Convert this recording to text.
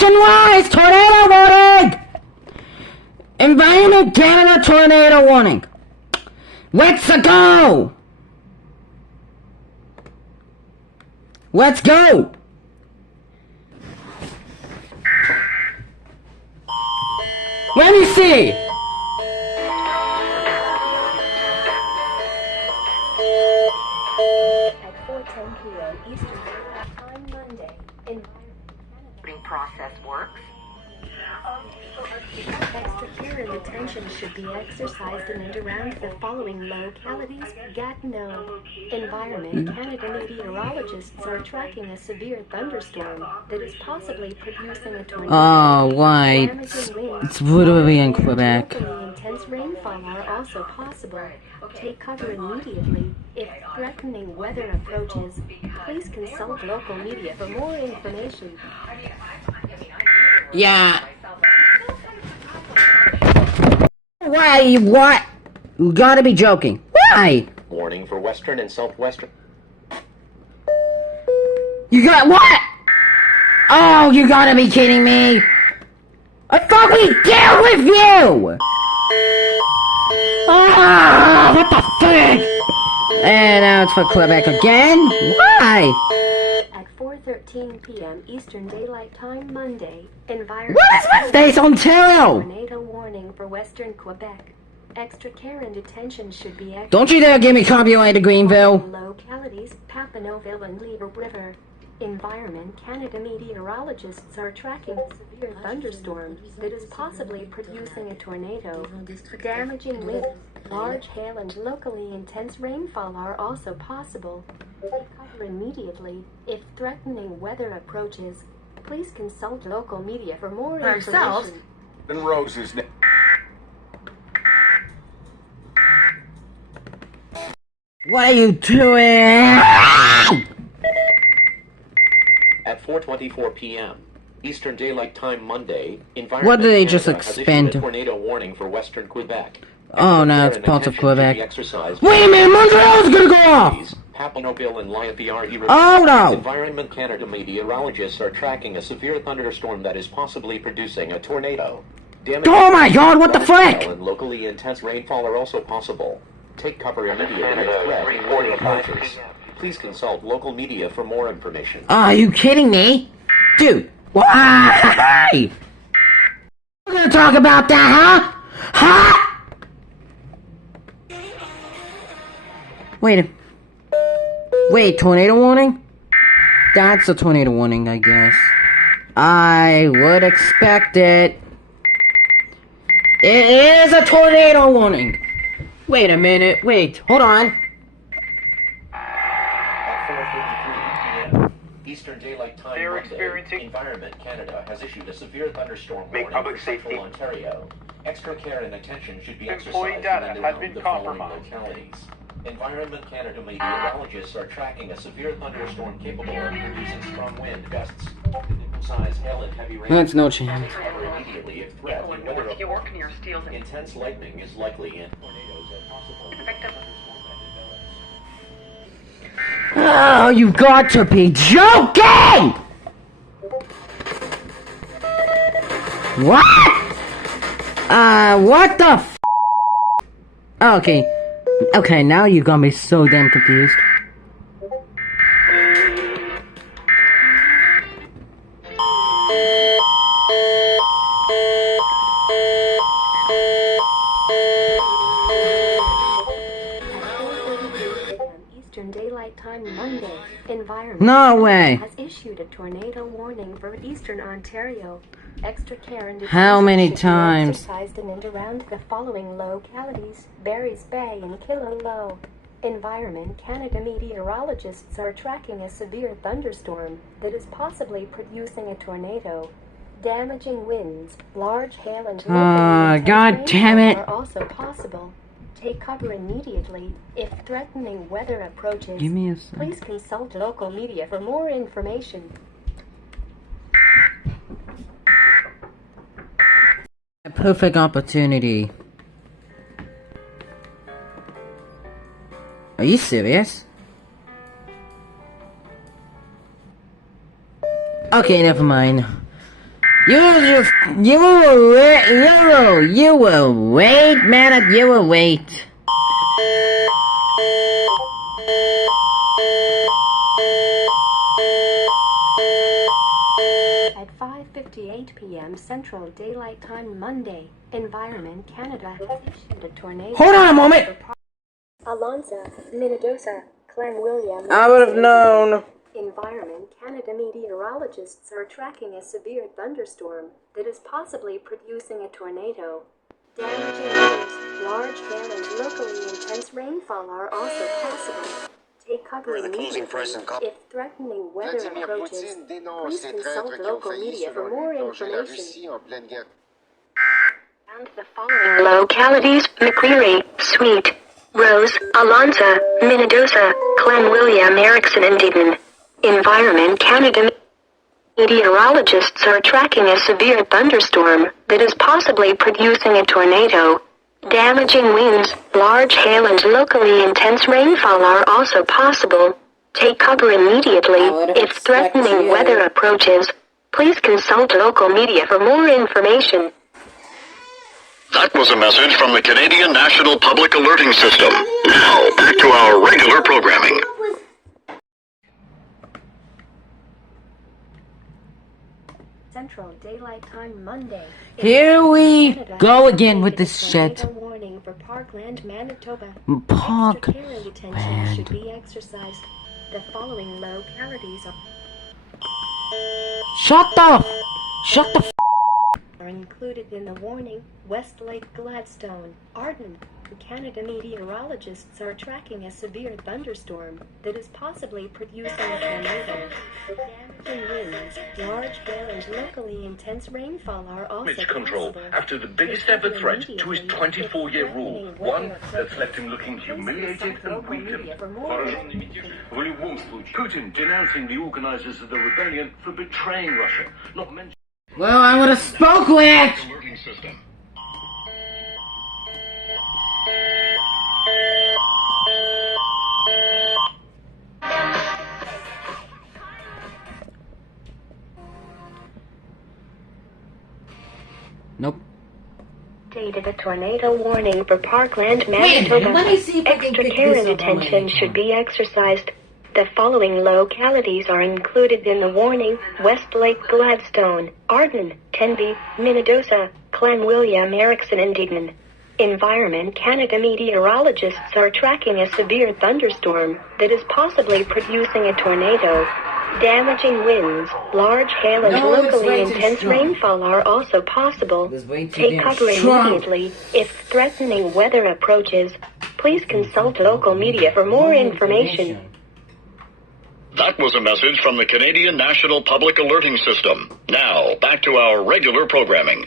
Nationwide tornado warning! Environment Canada tornado warning. Let's go! Let's go! Let me see! At 4:10 p.m. Eastern Time Monday, environment process works. Extra care and attention should be exercised in and around the following localities. Gatineau. Environment Canada meteorologists are tracking a severe thunderstorm that is possibly producing a tornado. Oh, right. It's literally in Quebec. Locally intense rainfall are also possible. Take cover immediately. If threatening weather approaches, please consult local media for more information. Yeah. Why? What? You gotta be joking. Why? Warning for western and southwestern. You got what? Oh, you gotta be kidding me. I thought we dealt with you! Ah, what the fuck? And now it's for Quebec again? Why? At 4:13 p.m. Eastern Daylight Time Monday, environment. What is with this Ontario? Tornado warning for Western Quebec. Extra care and attention should be exercised. Don't you dare give me copyright to Greenville. Localities, Papineauville and Lever River. Environment Canada meteorologists are tracking a severe thunderstorm that is possibly producing a tornado. Damaging winds, large hail and locally intense rainfall are also possible. Take cover immediately. If threatening weather approaches, please consult local media for more information. And Rose's name. What are you doing? At 4:24 p.m. Eastern Daylight Time Monday, Environment What did they Canada just has expand? issued a tornado warning for Western Quebec. Oh, now Extra it's care parts and of attention should Quebec. be exercised. Wait a minute, Montreal's gonna go off! Papineauville and River. Oh no! Environment Canada meteorologists are tracking a severe thunderstorm that is possibly producing a tornado. Oh my god, what the frick? And locally intense rainfall are also possible. Take cover immediately if threat weather approaches. Please consult local media for more information. Are you kidding me? Dude, why? We're gonna talk about that, huh? Wait, tornado warning? That's a tornado warning, I guess. I would expect it. It is a tornado warning. Wait a minute, wait, hold on. Eastern Daylight Time Monday, Environment Canada has issued a severe thunderstorm warning for central Ontario. Extra care and attention should be exercised in and around the following localities. Environment Canada meteorologists are tracking a severe thunderstorm capable of producing strong wind gusts, nickel-size hail and heavy rain. That's no chance. Cover immediately if threat and weather intense lightning is likely and tornadoes are possible. Oh, you got to be joking! What? What the f? Okay. Okay, now you got me so damn confused. Eastern Daylight Time Monday, Environment No way. has issued a tornado warning for Eastern Ontario. Extra care and How attention many should be times? exercised in and around the following localities: Barry's Bay and Killaloe. Environment Canada meteorologists are tracking a severe thunderstorm that is possibly producing a tornado. Damaging winds, large hail and locally God intense damn rainfall it. are also possible. Take cover immediately. If threatening weather approaches, Give me a sec. please consult local media for more information. A perfect opportunity. Are you serious? Okay, never mind. You will wait, man, you will wait. At 5:58 p.m. Central Daylight Time Monday, Environment Canada has issued a tornado. Hold on a moment! Alonza, Minnedosa, Clanwilliam. I would have known. Environment Canada meteorologists are tracking a severe thunderstorm that is possibly producing a tornado. Damaging winds, large hail, and locally intense rainfall are also possible. Take cover immediately if threatening weather approaches. Please consult local media for more information. And the following localities: McCreary, Sweet, Rose, Alonza, Minnedosa, Clanwilliam, Erickson, and Eden. Environment Canada meteorologists are tracking a severe thunderstorm that is possibly producing a tornado. Damaging winds, large hail, and locally intense rainfall are also possible. Take cover immediately if threatening weather approaches. Please consult local media for more information. That was a message from the Canadian National Public Alerting System. Now, back to our regular programming. Central Daylight Time Monday. Here we go again with this shit. Warning for Parkland, Manitoba. Park. Extra care and attention should be exercised. The following localities Shut the are included in the warning. Westlake, Gladstone, Arden. Canada meteorologists are tracking a severe thunderstorm that is possibly producing a tornado. Damaging winds, large hail, and locally intense rainfall are also Damage control possible. after the biggest ever threat to his 24-year rule. One that's left him looking humiliated and weakened. Putin denouncing the organizers of the rebellion for betraying Russia, not mentioning. Well, I would have spoke with. Alerting system. Nope. Stated a tornado warning for Parkland, Manitoba. let me see if I can Extra pick care this and up on my attention should be exercised. The following localities are included in the warning: Westlake, Gladstone, Arden, Tenby, Minnedosa, Clanwilliam, Erickson, and Eden. Environment Canada meteorologists are tracking a severe thunderstorm that is possibly producing a tornado. Damaging winds, large hail, and No, it's locally way too intense strong. rainfall are also possible. It was way too Take damn cover strong. immediately if threatening weather approaches. Please consult local media for more information. That was a message from the Canadian National Public Alerting System. Now, back to our regular programming.